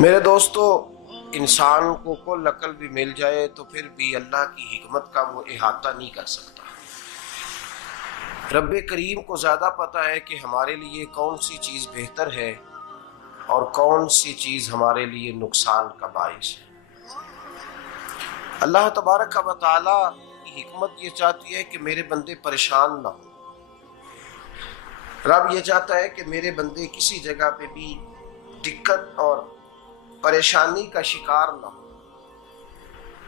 मेरे दोस्तों, इंसान को कुल अकल भी मिल जाए तो फिर भी अल्लाह की हिकमत का वो इहाता नहीं कर सकता। रब्बे करीम को ज़्यादा पता है कि हमारे लिए कौन सी चीज़ बेहतर है और कौन सी चीज़ हमारे लिए नुकसान का बाइस है। अल्लाह तबारक व तआला की हिकमत ये चाहती है कि मेरे बंदे परेशान ना हो। रब ये चाहता है कि मेरे बंदे किसी जगह पे भी दिक्कत और परेशानी का शिकार ना हो।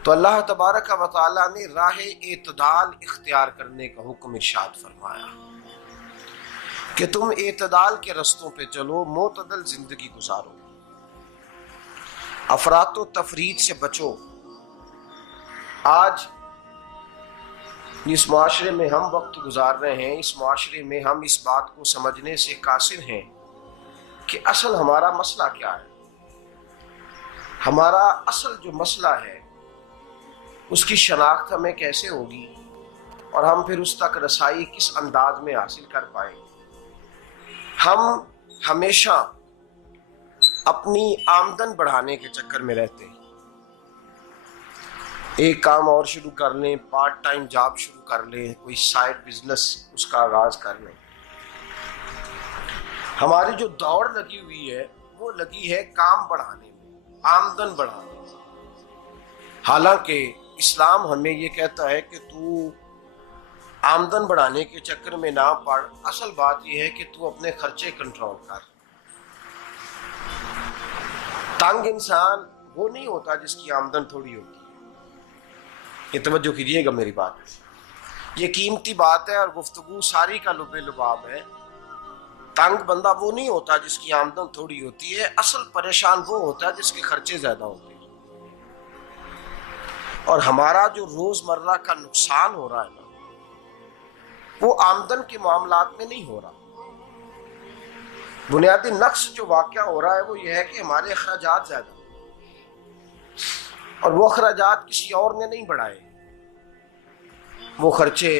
तो अल्लाह तबारक व तआला ने राह एतदाल इख्तियार करने का हुक्म इरशाद फरमाया कि तुम एतदाल के रस्तों पे चलो, मोतदल जिंदगी गुजारो, अफरातो तफरीद से बचो। आज जिस माशरे में हम वक्त गुजार रहे हैं, इस माशरे में हम इस बात को समझने से कासिर हैं कि असल हमारा मसला क्या है। हमारा असल जो मसला है उसकी शनाख्त हमें कैसे होगी और हम फिर उस तक रसाई किस अंदाज में हासिल कर पाएंगे। हम हमेशा अपनी आमदन बढ़ाने के चक्कर में रहते हैं। एक काम और शुरू कर लें, पार्ट टाइम जॉब शुरू कर लें, कोई साइड बिजनेस उसका आगाज कर लें। हमारी जो दौड़ लगी हुई है वो लगी है काम बढ़ाने में, आमदन बढ़ाने में। हालांकि इस्लाम हमें ये कहता है कि तू आमदन बढ़ाने के चक्कर में ना पड़। असल बात यह है कि तू अपने खर्चे कंट्रोल कर। तंग इंसान वो नहीं होता जिसकी आमदन थोड़ी होती है। ये तवज्जो कीजिएगा मेरी बात, ये कीमती बात है और गुफ्तगू सारी का लुबे लुबाब है। तंग बंदा वो नहीं होता जिसकी आमदन थोड़ी होती है। असल परेशान वो होता है जिसके खर्चे ज्यादा होते हैं। और हमारा जो रोजमर्रा का नुकसान हो रहा है ना, वो आमदन के मामलात में नहीं हो रहा। बुनियादी नक्श जो वाकया हो रहा है वो ये है कि हमारे अखराजात ज्यादा, और वो अखराजात किसी और ने नहीं बढ़ाए। वो खर्चे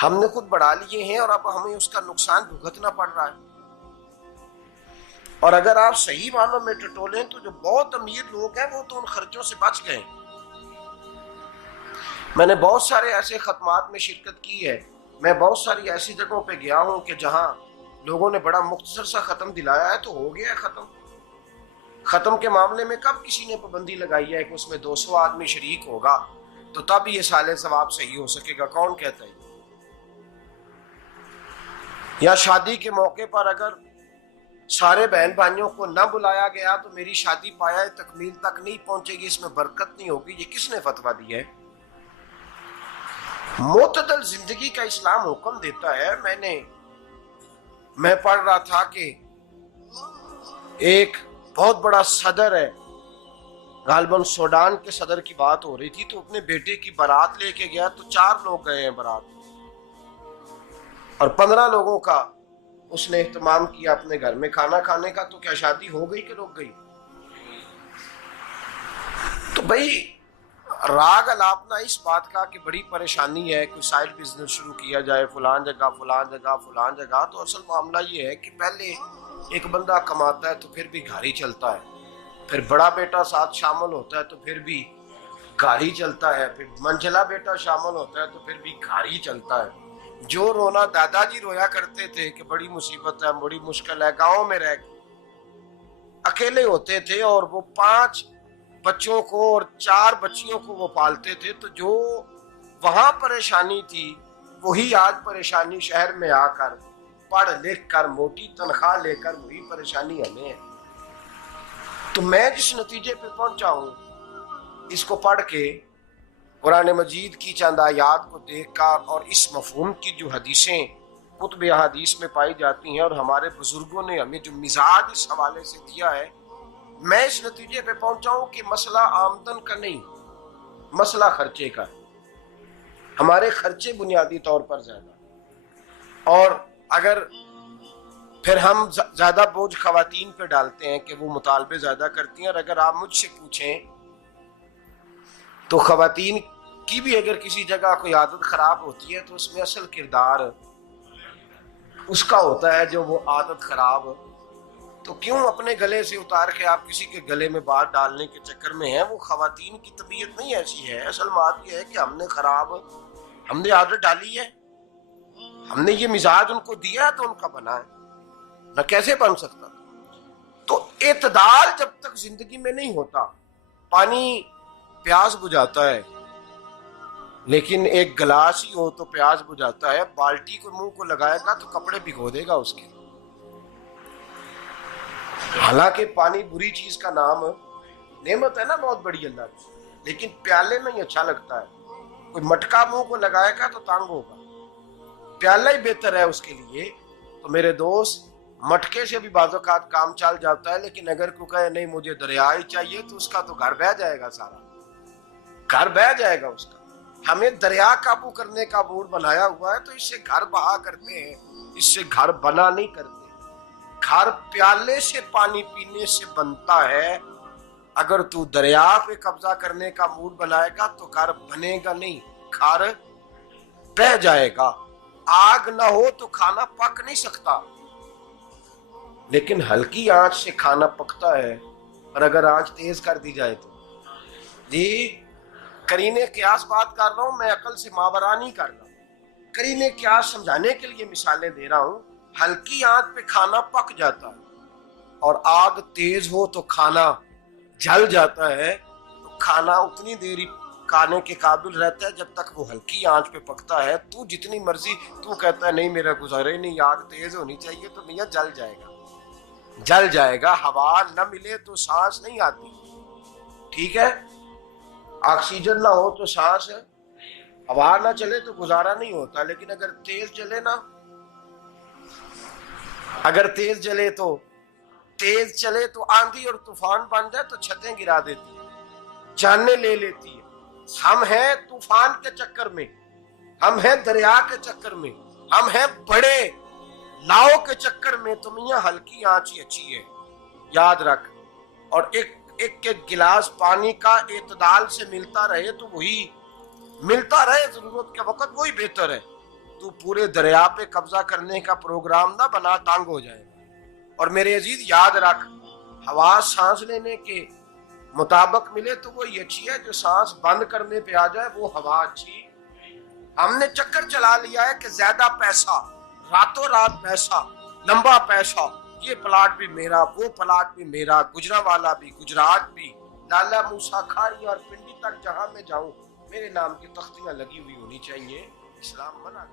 हमने खुद बढ़ा लिए हैं और अब हमें उसका नुकसान भुगतना पड़ रहा है। और अगर आप सही मानों में टटोलें तो जो बहुत अमीर लोग हैं वो तो उन खर्चों से बच गए। मैंने बहुत सारे ऐसे खत्मात में शिरकत की है। मैं बहुत सारी ऐसी जगहों पे गया हूं कि जहां लोगों ने बड़ा मुख्तसर सा खत्म दिलाया है तो हो गया है खत्म। खत्म के मामले में कब किसी ने पाबंदी लगाई है कि उसमें 200 आदमी शरीक होगा तो तब ये साले सवाब सही हो सकेगा? कौन कहता है? या शादी के मौके पर अगर सारे बहन भाइयों को न बुलाया गया तो मेरी शादी पाया तकमील तक नहीं पहुंचेगी, इसमें बरकत नहीं होगी। ये किसने फतवा दिया है? मोतदल जिंदगी का इस्लाम हुक्म देता है। मैं पढ़ रहा था कि एक बहुत बड़ा सदर है, गालिबन सूडान के सदर की बात हो रही थी, तो अपने बेटे की बारात लेके गया तो 4 लोग गए हैं बारात, और 15 लोगों का उसने एहतमाम किया अपने घर में खाना खाने का। तो क्या शादी हो गई कि रुक गई? तो भाई राग अलापना इस बात का कि बड़ी परेशानी है, कोई साइड बिजनेस शुरू किया जाए फलान जगह फलान जगह फलान जगह। तो असल मामला ये है कि पहले एक बंदा कमाता है तो फिर भी घर ही चलता है, फिर बड़ा बेटा साथ शामिल होता है तो फिर भी घर ही चलता है, फिर मंझला बेटा शामिल होता है तो फिर भी घर ही चलता है। जो रोना दादाजी रोया करते थे कि बड़ी मुसीबत है, बड़ी मुश्किल है, गाँव में रह अकेले होते थे और वो 5 बच्चों को और 4 बच्चियों को वो पालते थे। तो जो वहां परेशानी थी वही आज परेशानी शहर में आकर पढ़ लिख कर मोटी तनख्वाह लेकर वही परेशानी हमें है। तो मैं जिस नतीजे पे पहुंचा हूं इसको पढ़ के, कुरान मजीद की चंद आयात को देखकर और इस मफहूम की जो हदीसें कुतुब हदीस में पाई जाती हैं और हमारे बुजुर्गों ने हमें जो मिजाज इस हवाले से दिया है, मैं इस नतीजे पे पहुंचा हूं कि मसला आमदन का नहीं, मसला खर्चे का है। हमारे खर्चे बुनियादी तौर पर ज्यादा, और अगर फिर हम ज्यादा बोझ खवातीन पे डालते हैं कि वो मुतालबे ज्यादा करती हैं। और अगर आप मुझसे पूछें तो खवातीन की भी अगर किसी जगह कोई आदत खराब होती है तो उसमें असल किरदार उसका होता है जो वो आदत खराब तो क्यों अपने गले से उतार के आप किसी के गले में बात डालने के चक्कर में हैं? वो खवातीन की तबीयत नहीं ऐसी है। असल बात यह है कि हमने आदत डाली है, हमने ये मिजाज उनको दिया है तो उनका बना है, न कैसे बन सकता। तो एतदाल जब तक जिंदगी में नहीं होता, पानी प्यास बुझाता है लेकिन एक गिलास ही हो तो प्यास बुझाता है, बाल्टी को मुंह को लगाएगा तो कपड़े भिगो देगा उसके। हालांकि पानी बुरी चीज का नाम नेमत है ना, बहुत बड़ी अल्लाह की, लेकिन प्याले में ही अच्छा लगता है। कोई मटका मुंह को लगाएगा तो तांग होगा, प्याला ही बेहतर है उसके लिए। तो मेरे दोस्त, मटके से भी बाज़ौक़ात काम चल जाता है, लेकिन अगर कोई कहे नहीं मुझे दरिया ही चाहिए तो उसका तो घर बह जाएगा, सारा घर बह जाएगा उसका। हमें दरिया काबू करने का मूड बनाया हुआ है तो इससे घर बहा करते हैं, इससे घर बना नहीं करते। घर प्याले से पानी पीने से बनता है। अगर तू दरिया पे कब्जा करने का मूड बनाएगा तो घर बनेगा नहीं, घर बह जाएगा। आग ना हो तो खाना पक नहीं सकता, लेकिन हल्की आंच से खाना पकता है। और अगर आंच तेज कर दी जाए तो जी, करीने क्यास बात कर रहा हूं मैं, अकल से मावरा नहीं कर रहा। करीने क्यास समझाने के लिए मिसालें दे रहा हूं। हल्की आंच पे खाना पक जाता है और आग तेज हो तो खाना जल जाता है। तो खाना उतनी देर खाने के काबिल रहता है जब तक वो हल्की आंच पे पकता है। तू जितनी मर्जी तू कहता है नहीं मेरा गुजारे नहीं, आग तेज होनी चाहिए, तो मियां जल जाएगा, जल जाएगा। हवा न मिले तो सांस नहीं आती, ठीक है। ऑक्सीजन ना हो तो सांस, हवा ना चले तो गुजारा नहीं होता। लेकिन अगर तेज जले ना, अगर तेज जले तो तेज चले तो आंधी और तूफान बन जाए तो छतें गिरा देती है, जाने ले लेती है। हम हैं तूफान के चक्कर में, हम हैं दरिया के चक्कर में, हम हैं बड़े नाव के चक्कर में। तो मियां हल्की आंच ही अच्छी है, याद रख। और एक गिलास पानी का एतदाल से मिलता रहे तो वही मिलता रहे, जरूरत के वक्त वही बेहतर है। तू पूरे दरिया पे कब्जा करने का प्रोग्राम ना बना, तांग हो जाएगा। और मेरे अजीज याद रख, हवा सांस लेने के मुताबिक मिले तो वो ये अच्छी है, जो सांस बंद करने पे आ जाए वो हवा अच्छी। हमने चक्कर चला लिया है कि ज्यादा पैसा, रातों रात पैसा, लंबा पैसा, ये प्लाट भी मेरा, वो प्लाट भी मेरा, गुजरांवाला भी, गुजरात भी, लाला मूसा खाड़ी और पिंडी तक जहां मैं जाऊं मेरे नाम की तख्तियां लगी हुई होनी चाहिए। इस्लाम मना